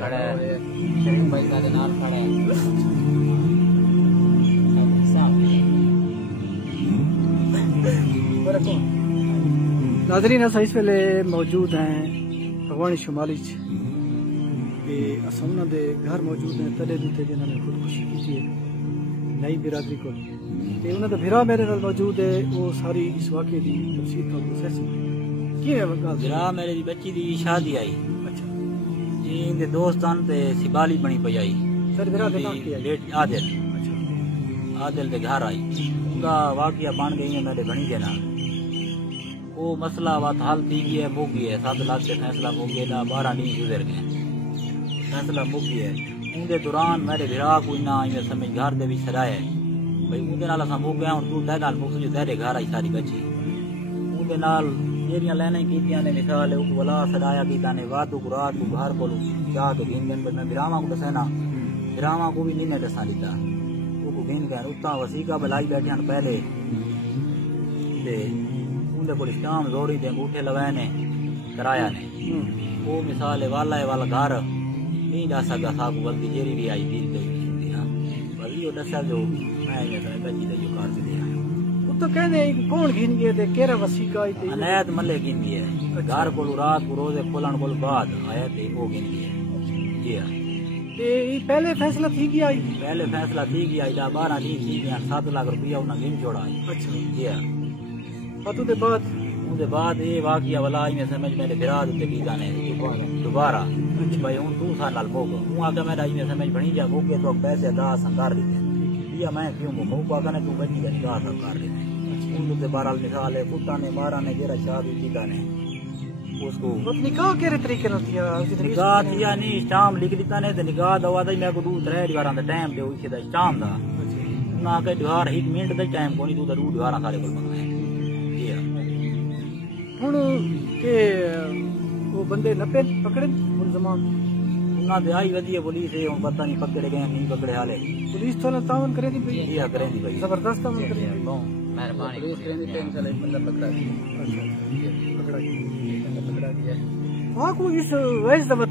खड़ा है शरीफ भाई सारे नाल खड़ा है। नाज़रीन असां इस वेले मौजूद हैं भगवानी शुमाली के असां उन्होंने घर मौजूद हैं तले दूते जिन्होंने खुदकुशी की है नई बिरादरी को उन्होंने भिरा मेरे नाल मौजूद है वो सारी इस वाक़े की तफसील का प्रोसेस की है। भिरा मेरे दी बच्ची दी शादी आई। अच्छा जी इंदे दोस्तान ते सिबाली बनी पई आई। सर भिरा दे नाम की लेट आदिल। अच्छा आदिल दे घर आई उनका वाक़या बन गई है मेरे बनी देना वो मसला बात हल थी है मुक गई है 7 लाख से फैसला मुक गया 12 दिन गुजर गए फैसला मुक गया है। उनके दौरान मेरे भिरा कोई ना इवें समझ घर दे भी सराए भाई उनके नाल असां मुक गया तू तेरे नाल मुक जो तेरे घर आई सारी बची उनके नाल जेरियां लेने कीतियां ने मिसाल उनको वला सदाया कीता ने वादू रात को घर को जा के दिन दिन मैं भिरावा को दसना भिरावा को भी नहीं दसा दीता वो दिन गए उतना वसीका बुलाई बैठे पहले उनके को स्टाम जोड़ी दे अंगूठे लगाए ने कराया ने वो मिसाल वाला घर नहीं जा सका साहब गलती जेरी भी आई थी बस यो दसा जो मैं ये बची दे जो कार से दिया वो तो कहने कौन घिन गए थे केरा वसीका आई थी अनैत मल्ले घिन गए घर को रात को रोजे खोलन को बाद आया थे वो घिन गए जी हां पहले फैसला थी गया पहले फैसला थी गया 12 दिन थी गया 7 लाख रुपया उन्हें घिन छोड़ा। अच्छा जी हां उसके बाद ये वाक़या वाला में समझ मेरे बिराद उत्ते कीता ने दोबारा भाई हूं तू सा नाल मोग हूं आके मेरा में समझ बनी जा मोगे तो पैसे अदा संकार दे दिया मैं क्यों मोग आके ने तू बची का निकाह संकार दे उनके बहरहाल मिसाल है पुता ने मारा ने जेरा शादी कीता ने उसको निकाह केरे तरीके नाल किया निकाह दिया नहीं स्टाम लिख दिता ने ते निकाह दवा दा मैं को 2-3 दीवारां दा टाइम दे उसे दा स्टाम दा ना के दीवार 1 मिनट दा टाइम कोनी तू दा 2 दीवारां सारे कोल मंगवाए हुण के वो बंदे नपे पकड़े मुलजमान उन्हां दे आई वधी पुलिस है हुण पता नहीं पकड़े गए नहीं पकड़े हाले पुलिस तो तावन करे दी भई या करे दी भाई जबरदस्त तावन करे दी मेहरबानी पुलिस करे दी टाइम चले बंदा पकड़ा दिया। अच्छा पकड़ा दिया वहां को इस वैस जबत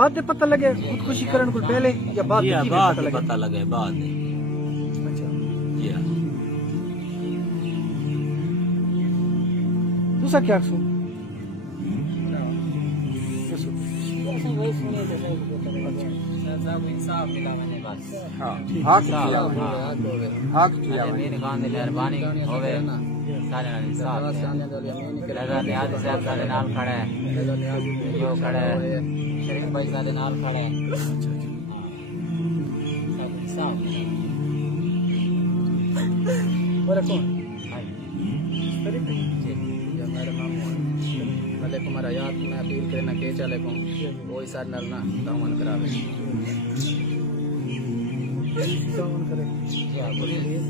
बाद दे पता लगे खुदकुशी करन को पहले या बाद पता लगे बाद। अच्छा जी हां दूसरा क्या सुन इंसाफ मिला मैंने बस मेरे खान दे मेहरबानी होवे सारे नाल इंसाफ लगा नियाज साहब सारे नाल खड़ा है जो खड़ा है शरीफ भाई सारे नाल खड़ा है सब इंसाफ और कौन हमारा याद मैं अपील करना के चले को वो इस साल ना दामन करावे दामन करे या पुलिस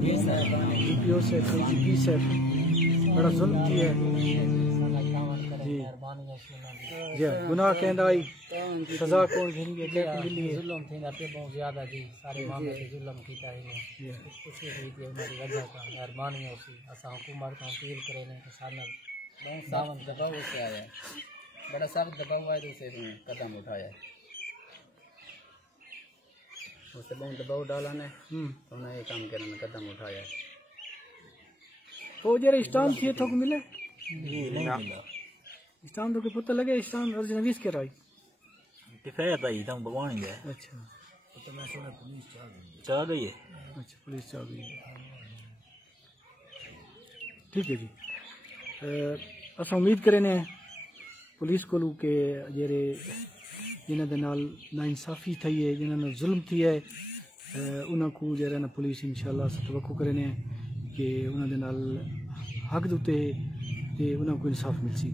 डीपीओ से जीपी से बड़ा जुल्म किया जी गुनाह कहंदा आई सजा कौन घिन के मिली है जुल्म थी ना पे बहुत ज्यादा जी सारे मामले से जुल्म कीता है कुछ भी थी हमारी वजह का मेहरबानी होसी असा हुकूमत का अपील करे ने किसान दामन दबाव से आया बड़ा सख्त दबाव आया तो उसे कदम उठाया उसे बहुत दबाव डाला ने तो उन्हें ये काम करने में कदम उठाया तो जरा स्टाम थी तो मिले नहीं मिला स्टाम तो के पता लगे स्टाम अर्ज नवीस के राई किफायत आई तुम भगवान ही है। अच्छा तो मैं सुना पुलिस चाह गई है। अच्छा पुलिस चाह गई ठीक है जी अस उम्मीद करें पुलिस को के जेरे जिन्हों के नाल नाइंसाफी थी है जिन्होंने जुल्म थी है उनको जरा ना पुलिस इंशाल्लाह तवक्को करें कि उन्होंने नाल हक दुते उनको इंसाफ मिल सी।